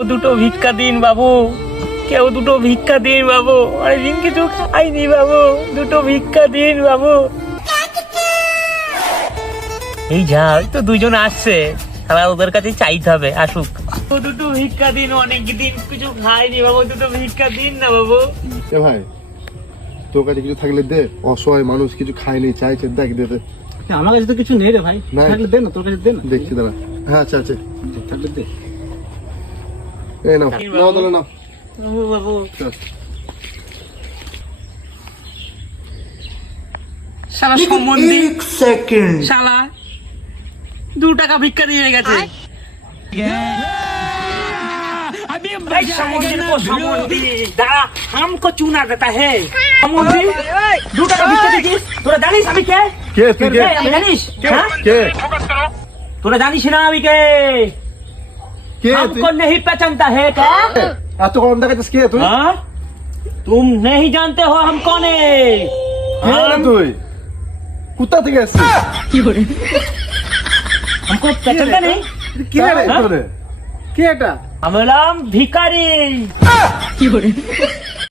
ও দুটো ভিক্ষা দিন বাবু। কেউ দুটো ভিক্ষা দিন বাবু। অনেকদিন কিছু খাইনি বাবু। দুটো ভিক্ষা দিন বাবু। এই যা ওই তো দুইজন আসছে। তারা ওদের কাছে চাইতে হবে আসুক। দুটো ভিক্ষা দিন অনেক দিন কিছু খাইনি বাবু দুটো ভিক্ষা দিন না বাবু। এ ভাই তোর কাছে কিছু থাকলে দে অসহায় মানুষ কিছু খায়নি চাইছে দেখ দে দে। আমার কাছে তো কিছু নেই রে ভাই। থাকলে দে না তোর কাছে দে না। দেখছি দাঁড়া। হ্যাঁ আচ্ছা আচ্ছা। থাকলে দে। এই নাও নাও তাহলে নাও বাবু বাবু চল। শালা সম্বন্ধী শালা দু টাকা ভিক্ষা দিয়ে গেছে भाई समुद्र को समुद्री दादा हमको चूना देता है समुद्री दू টাকা ভিক্ষা দিছিস তোরা জানিস আমি কে কে তুই কে এই, আমি জানিস হ্যাঁ? কে তোরা জানিস না আমি কে কে তুই हमको नहीं पहचानता है क्या এত কম দেখাচ্ছিস কে তুই हाँ? तुम नहीं जानते हो हम कौन है কে রে তুই কোথা থেকে এসছিস हमको पहचानता नहीं কে রে হ্যাঁ? তোরে কে এটা हम नाम भिखारी